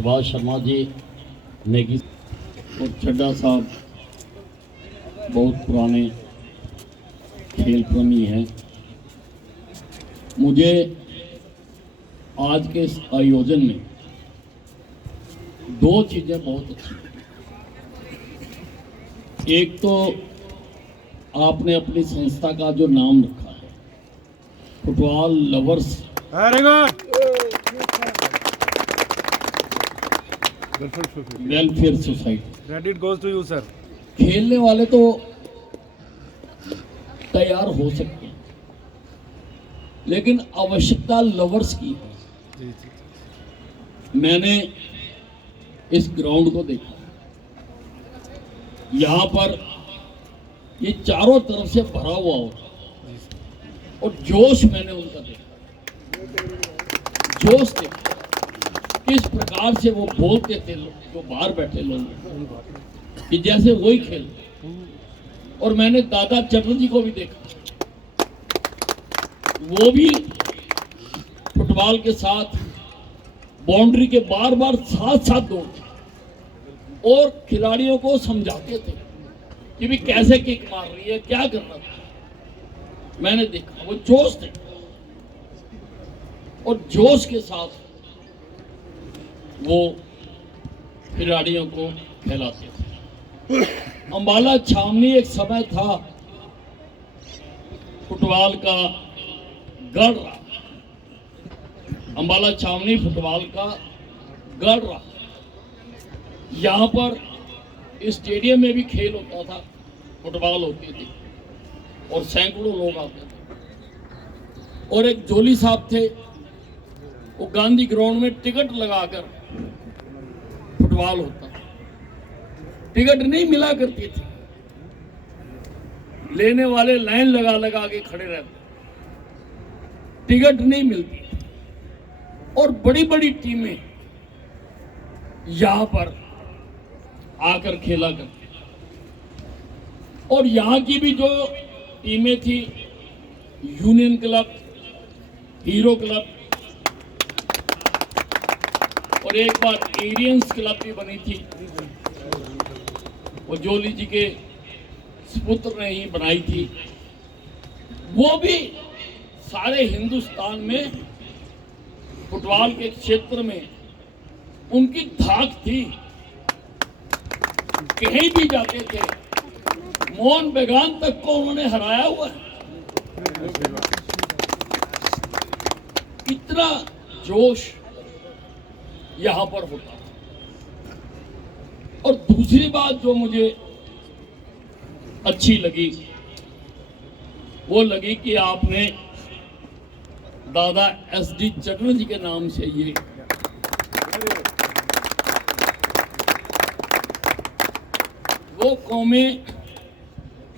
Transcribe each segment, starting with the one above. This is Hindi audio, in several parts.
सुभाष शर्मा जी नेगी और चड्डा साहब बहुत पुराने खेल प्रेमी हैं। मुझे आज के इस आयोजन में दो चीज़ें बहुत अच्छी लगी। एक तो आपने अपनी संस्था का जो नाम रखा है, football lovers welfare society. Credit goes to you sir. खेलने वाले तो तैयार हो सकते हैं, लेकिन आवश्यकता लवर्स की है। मैंने इस ग्राउंड को देखा, यहाँ पर ये चारों तरफ से भरा हुआ होता और जोश मैंने उनका देखा, जोश देखा किस प्रकार से वो बोलते थे जो बाहर बैठे लोग कि जैसे वही खेलते। और मैंने दादा चटर्जी को भी देखा, वो भी फुटबॉल के साथ बाउंड्री के बार बार साथ साथ दौड़ते और खिलाड़ियों को समझाते थे कि भी कैसे किक मार रही है, क्या करना था। मैंने देखा वो जोश थे और जोश के साथ वो खिलाड़ियों को खिलाते थे। अंबाला छावनी एक समय था फुटबॉल का गढ़ रहा, अंबाला छावनी फुटबॉल का गढ़ रहा। यहाँ पर स्टेडियम में भी खेल होता था, फुटबॉल होती थी और सैकड़ों लोग आते थे। और एक जोली साहब थे, वो गांधी ग्राउंड में टिकट लगाकर फुटबॉल होता, टिकट नहीं मिला करती थी, लेने वाले लाइन लगा लगा के खड़े रहते, टिकट नहीं मिलती और बड़ी बड़ी टीमें यहां पर आकर खेला करती। और यहां की भी जो टीमें थी, यूनियन क्लब, हीरो क्लब और एक बार एरियंस क्लब भी बनी थी, वो जोली जी के सुपुत्र ने ही बनाई थी। वो भी सारे हिंदुस्तान में फुटबॉल के क्षेत्र में उनकी धाक थी, कहीं भी जाते थे। मोहन बेगान तक को उन्होंने हराया हुआ है। इतना जोश यहां पर होता। और दूसरी बात जो मुझे अच्छी लगी वो लगी कि आपने दादा SD चटर्जी के नाम से ये वो कौमें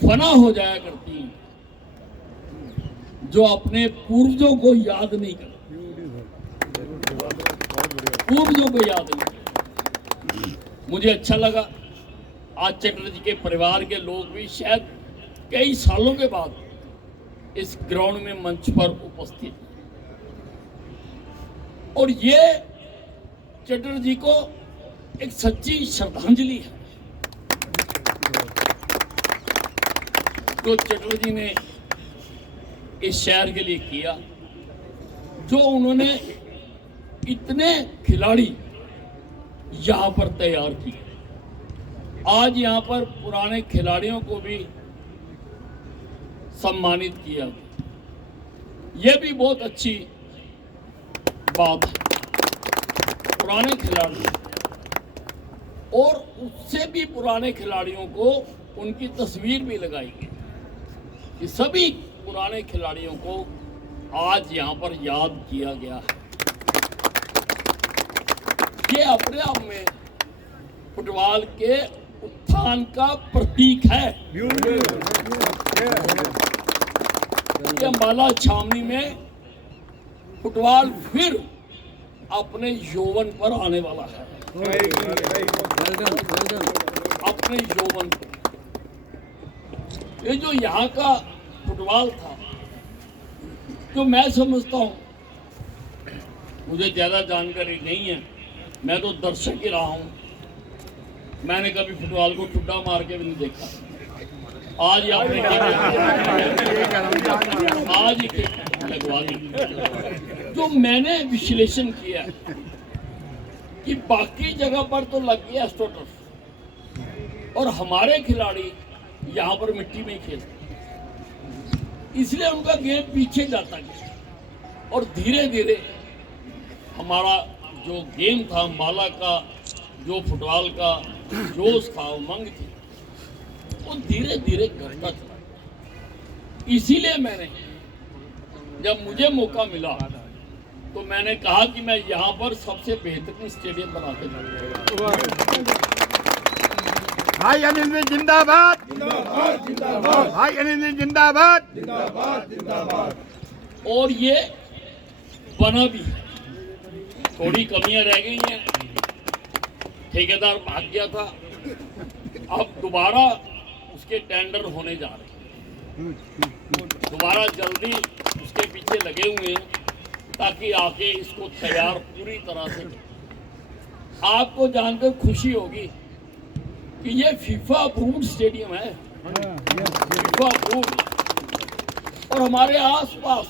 फना हो जाया करती हैं जो अपने पूर्वजों को याद नहीं करती, पूर्वजों को याद नहीं करती। मुझे अच्छा लगा आज चटर्जी के परिवार के लोग भी शायद कई सालों के बाद इस ग्राउंड में मंच पर उपस्थित, और ये चटर्जी को एक सच्ची श्रद्धांजलि है जो चटर्जी ने इस शहर के लिए किया, जो उन्होंने इतने खिलाड़ी यहां पर तैयार किए। आज यहां पर पुराने खिलाड़ियों को भी सम्मानित किया, यह भी बहुत अच्छी बात है। पुराने खिलाड़ी और उससे भी पुराने खिलाड़ियों को उनकी तस्वीर भी लगाई गई कि सभी पुराने खिलाड़ियों को आज यहां पर याद किया गया है। ये अपने आप में फुटबॉल के उत्थान का प्रतीक है। ये अंबाला छावनी में फुटबॉल फिर अपने यौवन पर आने वाला है, अपने यौवन पर। ये जो यहाँ का फुटबॉल था, जो मैं समझता हूँ, मुझे ज़्यादा जानकारी नहीं है, मैं तो दर्शक ही रहा हूँ, मैंने कभी फुटबॉल को ठुड्डा मार के भी नहीं देखा। आज ही आपने आज ही लगवा दी। जो मैंने विश्लेषण किया कि बाकी जगह पर तो लग गया एस्ट्रोटर्फ, और हमारे खिलाड़ी यहाँ पर मिट्टी में ही खेलते, इसलिए उनका गेम पीछे जाता गया और धीरे धीरे हमारा जो गेम था, माला का जो फुटबॉल का जोश था, उमंग थी, वो धीरे धीरे घटता चला। इसीलिए मैंने जब मुझे मौका मिला तो मैंने कहा कि मैं यहाँ पर सबसे बेहतरीन स्टेडियम बना के दूंगा। भाई अनिल जिंदाबाद, जिंदाबाद, भाई अनिल जिंदाबाद, जिंदाबाद, जिंदाबाद। और ये बना भी, थोड़ी कमियां रह गई हैं, ठेकेदार भाग गया था, अब दोबारा उसके टेंडर होने जा रहे हैं, दोबारा जल्दी उसके पीछे लगे हुए हैं ताकि आके इसको तैयार पूरी तरह से। आपको जानकर खुशी होगी कि ये फीफा अप्रूव्ड स्टेडियम है, फीफा अप्रूव्ड, और हमारे आसपास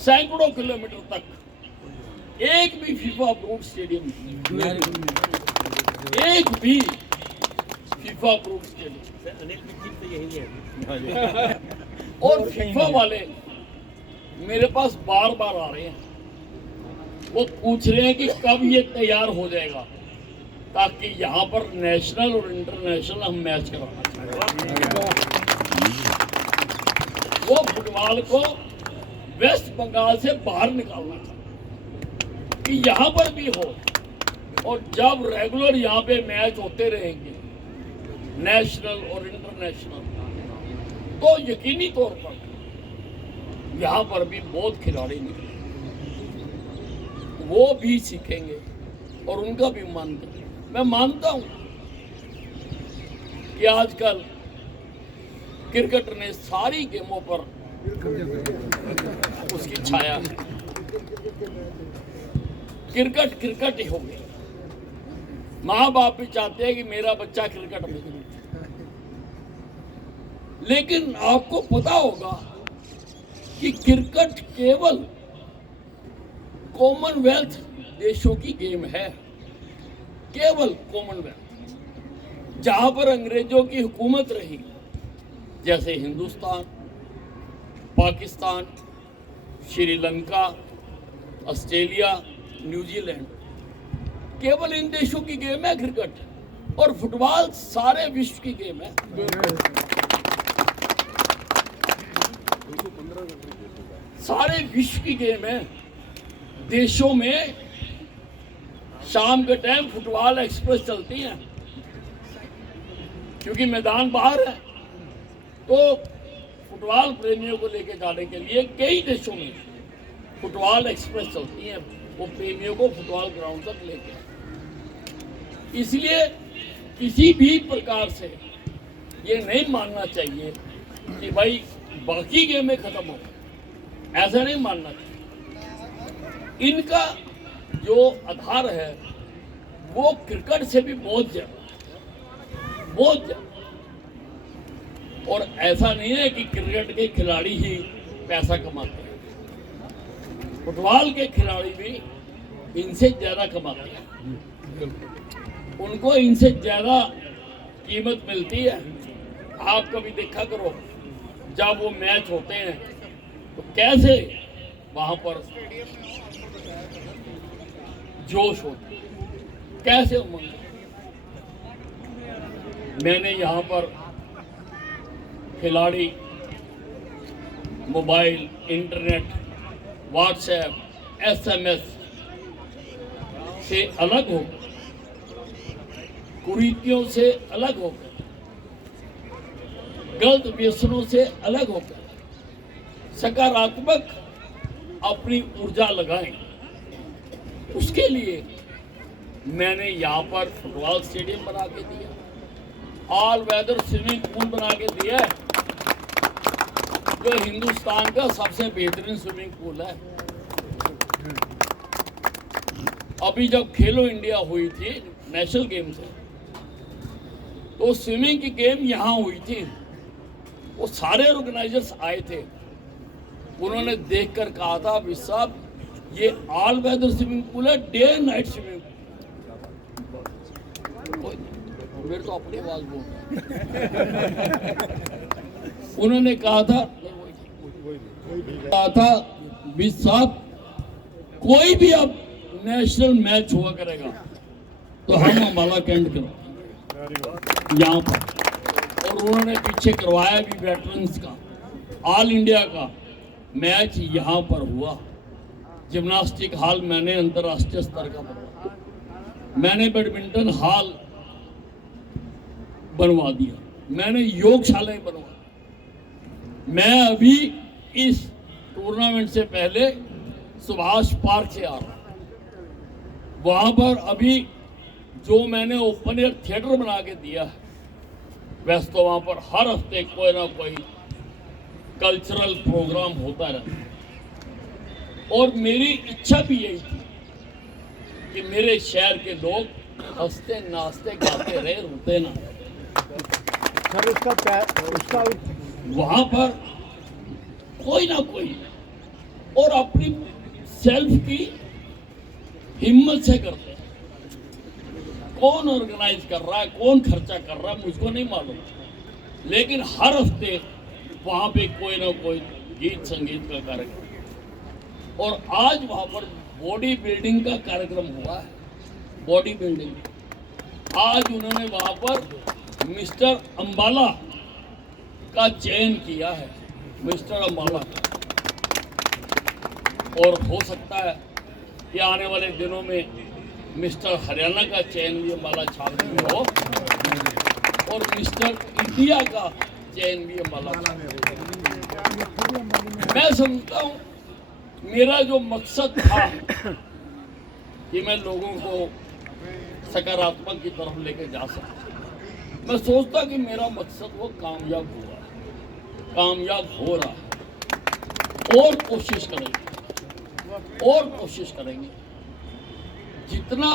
सैकड़ों किलोमीटर तक एक भी फीफा अप्रूव्ड स्टेडियम नहीं, एक भी फीफा अप्रूव्ड स्टेडियम। और फीफा वाले मेरे पास बार बार आ रहे हैं, वो पूछ रहे हैं कि कब ये तैयार हो जाएगा ताकि यहाँ पर नेशनल और इंटरनेशनल हम मैच कराना चाहते। वो फुटबॉल को वेस्ट बंगाल से बाहर निकालना चाहते कि यहाँ पर भी हो, और जब रेगुलर यहाँ पे मैच होते रहेंगे नेशनल और इंटरनेशनल, तो यकीनी तौर पर यहाँ पर भी बहुत खिलाड़ी निकलेंगे, वो भी सीखेंगे और उनका भी मन। मैं मानता हूँ कि आजकल क्रिकेट ने सारी गेमों पर उसकी छाया, क्रिकेट क्रिकेट ही हो गई। माँ बाप भी चाहते हैं कि मेरा बच्चा क्रिकेट में, लेकिन आपको पता होगा कि क्रिकेट केवल कॉमनवेल्थ देशों की गेम है, केवल कॉमनवेल्थ। जहां पर अंग्रेजों की हुकूमत रही, जैसे हिंदुस्तान, पाकिस्तान, श्रीलंका, ऑस्ट्रेलिया, न्यूजीलैंड, केवल इन देशों की गेम है क्रिकेट, और फुटबॉल सारे विश्व की गेम है। सारे विश्व की गेम है। देशों में शाम के टाइम फुटबॉल एक्सप्रेस चलती हैं, क्योंकि मैदान बाहर है, तो फुटबॉल प्रेमियों को लेकर जाने के लिए कई देशों में फुटबॉल एक्सप्रेस चलती हैं, वो प्रेमियों को फुटबॉल ग्राउंड तक लेके। इसलिए किसी भी प्रकार से ये नहीं मानना चाहिए कि भाई बाकी गेमें खत्म हो, ऐसा नहीं मानना चाहिए। इनका जो आधार है वो क्रिकेट से भी बहुत ज्यादा, बहुत ज्यादा। और ऐसा नहीं है कि क्रिकेट के खिलाड़ी ही पैसा कमाते हैं, फुटबॉल के खिलाड़ी भी इनसे ज्यादा कमाते हैं, उनको इनसे ज्यादा कीमत मिलती है। आप कभी देखा करो, जब वो मैच होते हैं तो कैसे वहां पर जोश होता है, कैसे उमंग। मैंने यहाँ पर खिलाड़ी मोबाइल, इंटरनेट, व्हाट्सएप, एसएमएस से अलग होकर, कुरीतियों से अलग होकर, गलत व्यसनों से अलग होकर सकारात्मक अपनी ऊर्जा लगाएं। उसके लिए मैंने यहाँ पर फुटबॉल स्टेडियम बना के दिया, ऑल वेदर स्विमिंग पूल बना के दिया है, जो हिंदुस्तान का सबसे बेहतरीन स्विमिंग पूल है। अभी जब खेलो इंडिया हुई थी नेशनल गेम्स है, तो स्विमिंग की गेम यहाँ हुई थी। वो सारे ऑर्गेनाइजर्स आए थे, उन्होंने देखकर कहा था अभी साहब ये ऑल वेदर स्विमिंग पूल है, day and night swimming pool. मेरे तो अपनी आवाज बोल उन्होंने कहा था भी साहब कोई भी अब नेशनल मैच हुआ करेगा तो हम अम्बाला कैंट करो यहाँ पर। और उन्होंने पीछे करवाया भी वेटरन्स का ऑल इंडिया का मैच यहाँ पर हुआ। जिम्नास्टिक हॉल मैंने अंतर्राष्ट्रीय स्तर का बनवाया, मैंने बैडमिंटन हॉल बनवा दिया, मैंने योगशाला बनवा। मैं अभी इस टूर्नामेंट से पहले सुभाष पार्क से आ रहा हूं, वहां पर अभी जो मैंने ओपन एयर थिएटर बना के दिया है, वैसे तो वहां पर हर हफ्ते कोई ना कोई कल्चरल प्रोग्राम होता रहता है। और मेरी इच्छा भी यही थी कि मेरे शहर के लोग हंसते नाचते गाते रहे, रोते ना। सर उसका वहां पर कोई ना कोई और अपनी सेल्फ की हिम्मत से करते हैं। कौन ऑर्गेनाइज कर रहा है, कौन खर्चा कर रहा है, मुझको नहीं मालूम, लेकिन हर हफ्ते वहां पे कोई ना कोई गीत संगीत का कार्यक्रम। और आज वहां पर बॉडी बिल्डिंग का कार्यक्रम हुआ है। बॉडी बिल्डिंग आज उन्होंने वहां पर मिस्टर अंबाला का चयन किया है, मिस्टर अंबाला का। और हो सकता है कि आने वाले दिनों में मिस्टर हरियाणा का चयन भी अंबाला छात्र में हो और मिस्टर इंडिया का चयन भी अंबाला छात्र में। मैं समझता हूँ मेरा जो मकसद था कि मैं लोगों को सकारात्मक की तरफ लेके जा सकता, मैं सोचता कि मेरा मकसद वो कामयाब हुआ, कामयाब हो रहा है। और कोशिश करेंगे, और कोशिश करेंगे, जितना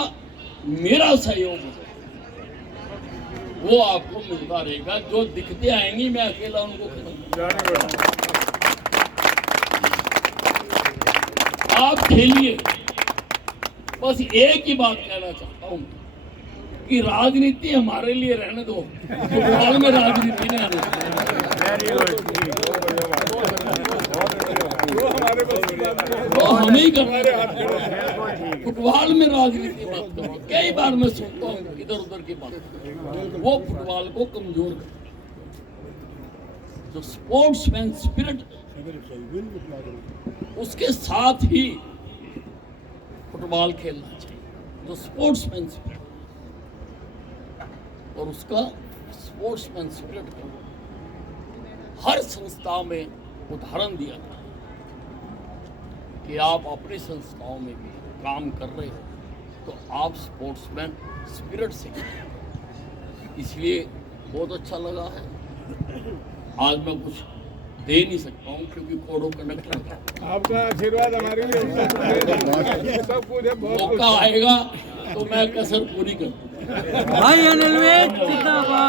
मेरा सहयोग है वो आपको मिलता रहेगा। जो दिखते आएंगी मैं अकेला उनको खिलाऊंगा। आप खेलिए। बस एक ही बात कहना चाहता हूँ कि राजनीति हमारे लिए रहने दो, फुटबॉल में राजनीति नहीं आनी तो हम ही करते हैं। फुटबॉल में राजनीति मत करो। कई बार मैं सुनता हूँ इधर उधर की बात, वो फुटबॉल को कमजोर कर। जो स्पोर्ट्समैन स्पिरिट उसके साथ ही फुटबॉल खेलना चाहिए, जो स्पोर्ट्समैन स्पिरिट और उसका स्पोर्ट्समैन स्पिरिट को हर संस्था में उदाहरण दिया था कि आप अपनी संस्थाओं में भी काम कर रहे हो तो आप स्पोर्ट्समैन स्पिरिट से करें। इसलिए बहुत अच्छा लगा है। आज मैं कुछ दे नहीं सकता हूँ क्योंकि कोड ऑफ कंडक्ट है। आपका आशीर्वाद हमारे लिए सब कुछ है। मौका आएगा तो मैं कसर पूरी करूँ। भाई अनिल जिंदाबाद।